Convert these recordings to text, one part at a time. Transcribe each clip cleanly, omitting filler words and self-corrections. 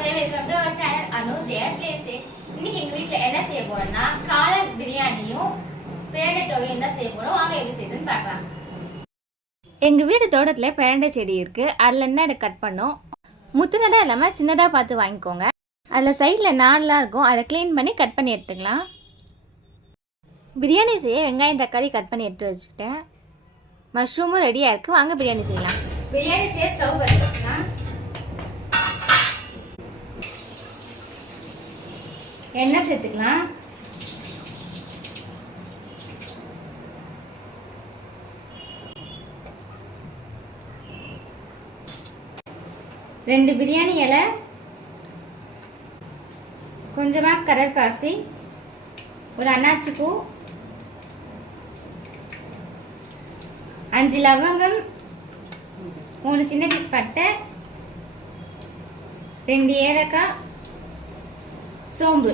மக்களே, welcome to our channel அனு ஜெயஸ்லேஷ். இன்னைக்கு எங்க வீட்ல என்ன செய்ய போறோம்னா காளான் பிரியாணியும் பேரண்டை துவையும் தான் செய்ய போறோம். வாங்க எப்படி செய்யுதுன்னு பார்க்கலாம். எங்க வீடு தோட்டத்துல பேரண்டை செடி இருக்கு. அதுல என்ன கட் பண்ணோம். முத்துனதா இல்லாம சின்னதா பார்த்து வாங்கிக்கோங்க. அதில் சைடில் நார்லாம் இருக்கும். அதை க்ளீன் பண்ணி கட் பண்ணி எடுத்துக்கலாம். பிரியாணி செய்ய வெங்காயம் தக்காளி கட் பண்ணி எடுத்து வச்சுக்கிட்டேன். மஷ்ரூமும் ரெடியாக இருக்குது. வாங்க பிரியாணி செய்யலாம். பிரியாணி செய்ய ஸ்டவ் வச்சுக்கலாம். எண்ணெய் சேர்த்துக்கலாம். ரெண்டு பிரியாணி இலை, கொஞ்சமாக கடற்பாசி, ஒரு அன்னாச்சி பூ, 5 லவங்கம், 3 சின்ன பீஸ் பட்டை, 2 ஏலக்காய், சோம்பு.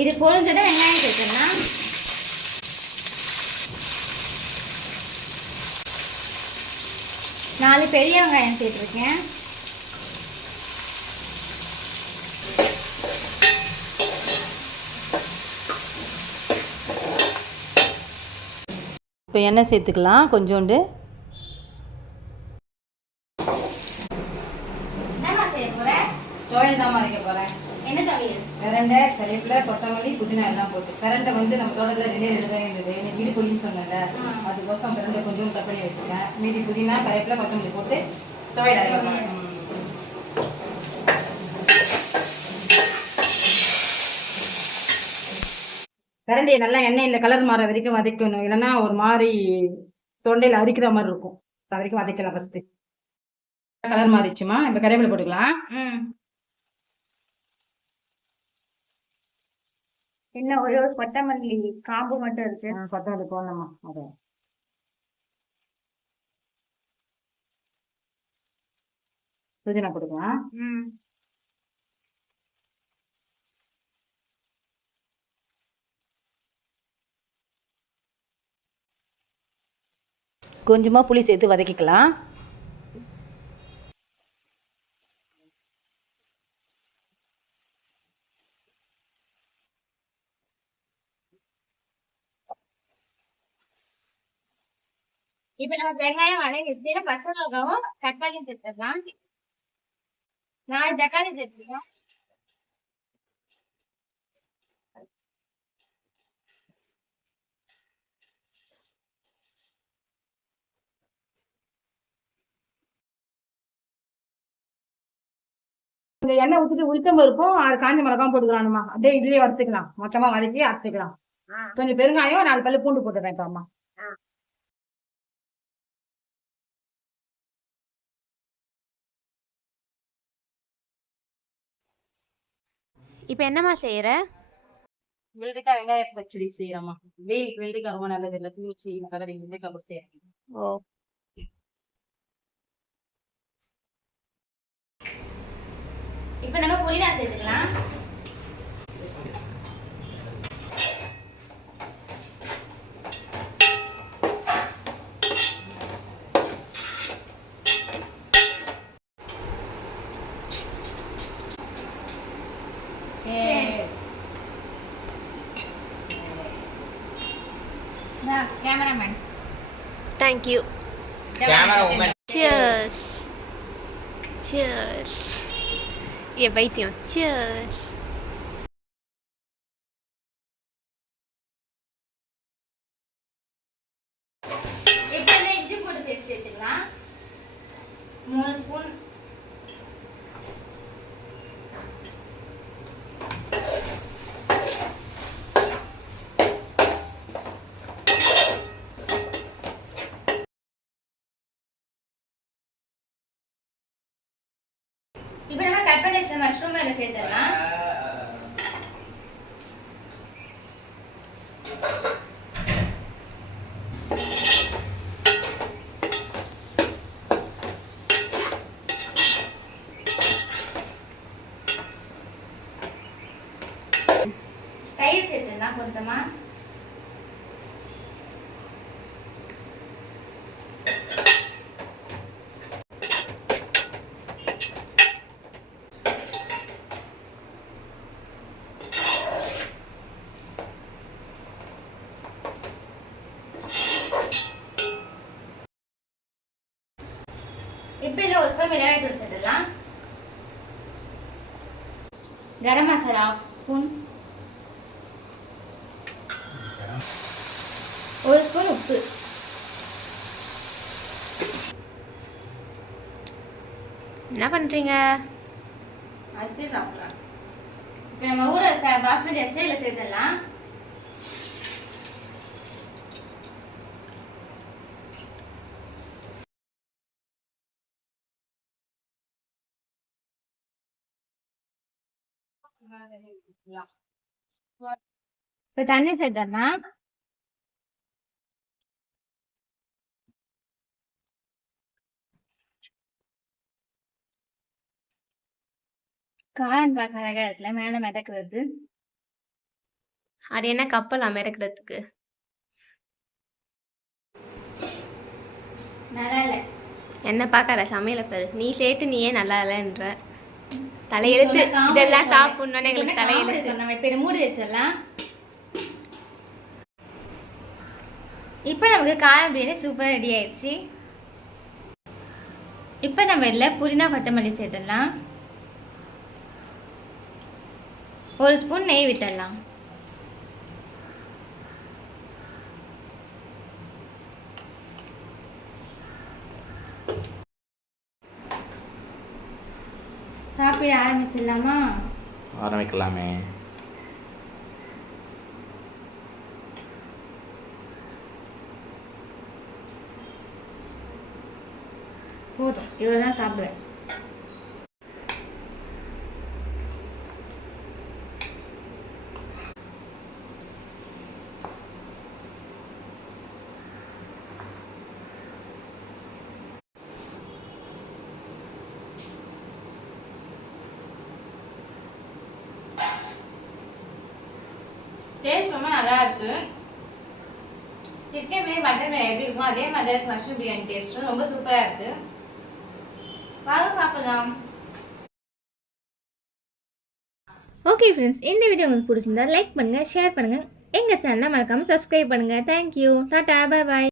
இது பொரிஞ்சதை வெங்காயம் சேர்த்துக்கலாம். நாலு பெரிய வெங்காயம் சேர்த்துருக்கேன். இப்போ எண்ணெய் சேர்த்துக்கலாம் கொஞ்சோண்டு. துவையல் தான் அரைக்க போகிறேன். என்ன துவையல்? பிரண்டை, கறிவேப்பிலை, கொத்தமல்லி, புதினா எல்லாம் போட்டு. பிரண்டை வந்து நம்ம தோட்டத்தில் 2 தான் இருந்தது. எனக்கு வீடு பொடின்னு சொன்னேன்ல, அதுக்கோசம் பிரண்டை கொஞ்சம் கட் பண்ணி வச்சுருக்கேன். மீதி புதினா, கறிவேப்பிலை, கொத்தமல்லி போட்டு துவையல் அரைக்கலாம். பிரண்டையை நல்லா எண்ணெயில் கலர் மாற வரைக்கும் வதக்கணும். இல்லைன்னா ஒரு மாதிரி தொண்டையில் அரிக்கிற மாதிரி இருக்கும். அது வரைக்கும் வதக்கலாம். ஃபஸ்ட்டு கலர் மாறிச்சுமா. இப்போ கறிவேப்பிலை போட்டுக்கலாம். என்ன ஒரு கொத்தமல்லி காம்பு மட்டும் இருக்கு. கொத்தமல்லி போடணுமா? அதை புதினா போட்டுக்கலாம். கொஞ்சமாக புளி சேர்த்து வதக்கிக்கலாம். இப்ப நம்ம வெங்காயம் வதங்கிட்டு பச்சை மிளகாவும் தக்காளியும் சேர்த்துக்கலாம். 4 தக்காளி சேர்த்துக்கலாம். இந்த எண்ணெய் ஊற்றிட்டு உளுத்தம் பருப்பும் 6 காஞ்ச மிளகாவும் போட்டுக்கலாம்மா. அப்படியே இதுலேயே வறுத்துக்கலாம். மொத்தமாக வதக்கி அரைச்சிக்கலாம். கொஞ்சம் பெருங்காயம், 4 பல்லு பூண்டு போட்டுறேன். இப்போ அம்மா இப்போ என்னம்மா செய்யற? வெள்ளரிக்காய் வெங்காய பச்சடி செய்யறோமா. வெள்ளரிக்காய் ரொம்ப நல்லது இல்லை. தூச்சி கலவை வெள்ளரிக்காய் போட்டு செய்யறேன். இப்போ நம்ம புதினா சேர்த்துக்கலாம். Cameraman. Thank you. Camerawoman. Cheers. Cheers. Yeah, வைத்தியம். Cheers. இப்போ இஞ்சி பூண்டு பேஸ்ட் சேர்த்துக்கலாம். 3 ஸ்பூன். இப்போ நம்ம கட் பண்ணி வச்ச மஷ்ரூம் மேல சேர்த்துடலாம். தயிர் சேர்த்துடலாம் கொஞ்சமா. ஸ்பூன் மிளகாய் தூள் சேர்த்துடலாம். கரம் மசாலா 1 ஸ்பூன், 1 ஸ்பூன் உப்பு, என்ன பண்ணுறீங்க? அரிசி சாப்பிடலாம். இப்போ நம்ம ஊற பாஸ்மதி அரிசி இதில் சேர்த்துடலாம். இப்போ தண்ணி சேர்த்துடலாம். காளான் பார்க்க அழகா இருக்குல்ல, மேலே மிதக்கிறது. அது என்ன கப்பல் அமைக்கிறதுக்கு? நல்லா இல்லை. என்ன பார்க்கற சமையலை பாரு. நீ சேர்த்து நீயே நல்லா இல்லைன்ற தலையெழுத்து. சொன்ன comedy இதெல்லாம் சொன்னேன். சாப்பிடணும்னு நீ எங்களுக்கு சொன்ன comedy தலையெழுத்து. சொன்னேன். இப்போ இதை மூடி வச்சிடலாம். இப்போ நமக்கு காளான் பிரியாணி சூப்பராக ரெடி ஆயிடுச்சு. இப்போ நம்ம இதில் புதினா கொத்தமல்லி சேர்த்துடலாம். 1 ஸ்பூன் நெய் விட்டுடலாம். சாப்பிட ஆரம்பிச்சிடலாமா? ஆரம்பிக்கலாமே. போதும், இவ்வளோ தான் சாப்பிடுவேன். டேஸ்ட் ரொம்ப நல்லா இருக்கு. சிக்கன் பிரியாணி மட்டன் பிரியாணி எப்படி இருக்கும் அதே மாதிரி இருக்கு. மஷ்ரூம் பிரியாணி டேஸ்ட்டும் ரொம்ப சூப்பராக இருக்கு. வாங்க சாப்பிடலாம். ஓகே ஃப்ரெண்ட்ஸ், இந்த வீடியோ உங்களுக்கு பிடிச்சிருந்தா லைக் பண்ணுங்கள், ஷேர் பண்ணுங்கள். எங்கள் சேனலை மறக்காமல் சப்ஸ்கிரைப் பண்ணுங்கள். தேங்க்யூ. டாட்டா, பாய் பாய்.